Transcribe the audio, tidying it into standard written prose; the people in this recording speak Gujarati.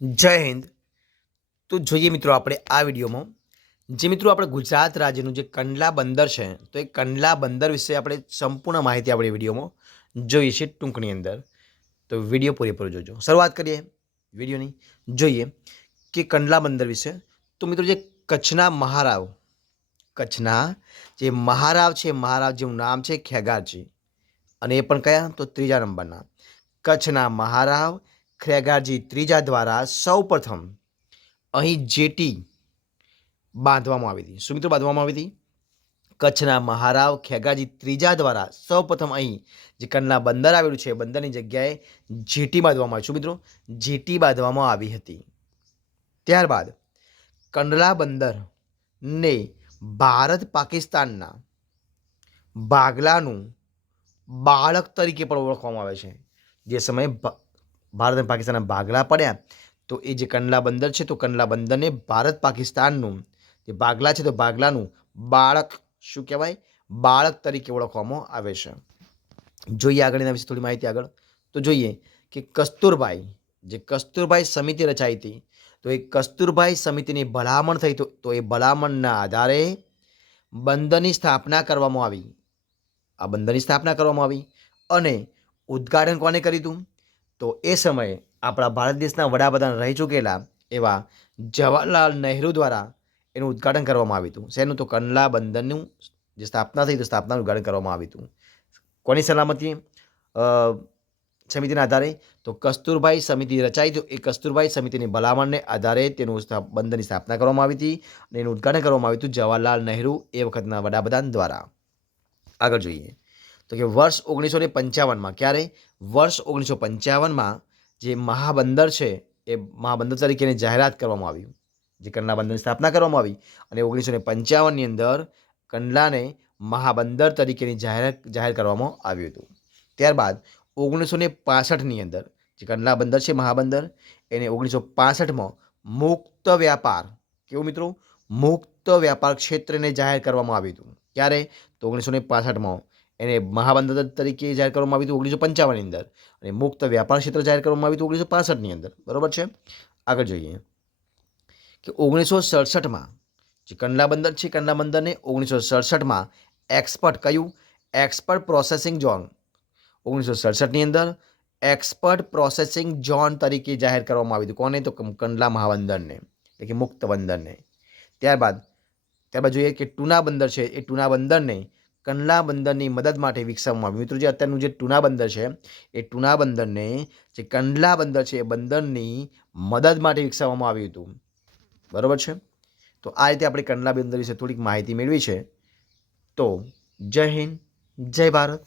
જય હિન્દ. તો જોઈએ મિત્રો આપણે આ વિડીયોમાં જે મિત્રો આપણે ગુજરાત રાજ્યનું જે કંડલા બંદર છે તો એ કંડલા બંદર વિશે આપણે સંપૂર્ણ માહિતી આપણે વિડીયોમાં જોઈએ છીએ ટૂંકની અંદર. તો વિડીયો પૂરેપૂરો જોજો. શરૂઆત કરીએ વિડીયોની. જોઈએ કે કંડલા બંદર વિશે. તો મિત્રો જે કચ્છના જે મહારાવ છે, મહારાવ જેનું નામ છે ખેગારજી, અને એ પણ કયા તો ત્રીજા નંબરના કચ્છના મહારાવ ખેગારજી ત્રીજા દ્વારા સૌપ્રથમ અહીં જેટી બાંધવામાં આવી હતી. શું મિત્રો બાંધવામાં આવી હતી? કચ્છના મહારાવ ખેગારજી ત્રીજા દ્વારા સૌપ્રથમ અહીં જે કંડલા બંદર આવેલું છે બંદરની જગ્યાએ જેટી બાંધવામાં આવી. શું મિત્રો? જેટી બાંધવામાં આવી હતી. ત્યારબાદ કંડલા બંદરને ભારત પાકિસ્તાનના ભાગલાનું બાળક તરીકે પણ ઓળખવામાં આવે છે. જે સમયે ભારત અને પાકિસ્તાનના ભાગલા પડ્યા તો એ જે કંડલા બંદર છે તો કંડલા બંદરને ભારત પાકિસ્તાનનું જે ભાગલા છે તો ભાગલાનું બાળક શું કહેવાય? બાળક તરીકે ઓળખવામાં આવે છે. જોઈએ આગળ એના વિશે થોડી માહિતી આગળ. તો જોઈએ કે કસ્તુરભાઈ સમિતિ રચાઈ હતી. તો એ કસ્તુરભાઈ સમિતિની ભલામણ થઈ તો એ ભલામણના આધારે બંદરની સ્થાપના કરવામાં આવી. આ બંદરની સ્થાપના કરવામાં આવી અને ઉદ્ઘાટન કોને કર્યું હતું? તો એ સમયે આપણા ભારત દેશના વડાપ્રધાન રહી ચૂકેલા એવા જવાહરલાલ નહેરુ દ્વારા એનું ઉદ્ઘાટન કરવામાં આવ્યું હતું. શેનું? તો કંડલા બંદરનું જે સ્થાપના થઈ તો સ્થાપનાનું ઉદ્ઘાટન કરવામાં આવ્યું હતું. કોની સલામતી સમિતિના આધારે? તો કસ્તુરભાઈ સમિતિ રચાઈ તો એ કસ્તુરભાઈ સમિતિની ભલામણને આધારે તેનું બંદરની સ્થાપના કરવામાં આવી હતી અને એનું ઉદ્ઘાટન કરવામાં આવ્યું હતું જવાહરલાલ નહેરુ એ વખતના વડાપ્રધાન દ્વારા. આગળ જોઈએ તો કે વર્ષ 1955માં ક્યારે? વર્ષ 1955માં જે મહાબંદર છે એ મહાબંદર તરીકેની જાહેરાત કરવામાં આવ્યું. જે કંડલા બંદરની સ્થાપના કરવામાં આવી અને 1955ની અંદર કંડલાને મહાબંદર તરીકેની જાહેર કરવામાં આવ્યું હતું. ત્યારબાદ 1965ની અંદર જે કંડલા બંદર છે મહાબંદર એને 1965માં મુક્ત વ્યાપાર કેવું મિત્રો? મુક્ત વ્યાપાર ક્ષેત્રને જાહેર કરવામાં આવ્યું હતું. ક્યારે? તો 1965માં એને મહાબંદર તરીકે જાહેર કરવામાં આવ્યું હતું 1955ની અંદર અને મુક્ત વ્યાપાર ક્ષેત્ર જાહેર કરવામાં આવ્યું હતું 1965ની અંદર. બરાબર છે. આગળ જોઈએ કે 1967માં જે કંડલા બંદર છે કંડલા બંદરને 1967માં એક્સપર્ટ પ્રોસેસિંગ ઝોન 1967ની અંદર એક્સપર્ટ પ્રોસેસિંગ ઝોન તરીકે જાહેર કરવામાં આવ્યું હતું. કોને? તો કંડલા મહાબંદરને એટલે કે મુક્ત બંદરને. ત્યારબાદ જોઈએ કે ટૂના બંદર છે એ ટૂના બંદરને કંડલા બંદરની મદદ માટે વિકસાવવામાં આવ્યું. મિત્રો જે અત્યારનું જે ટૂના બંદર છે એ ટૂના બંદરને જે કંડલા બંદર છે એ બંદરની મદદ માટે વિકસાવવામાં આવ્યું હતું. બરાબર છે. તો આ રીતે આપણે કંડલા બંદર વિશે થોડીક માહિતી મેળવી છે. તો જય હિન્દ, જય ભારત.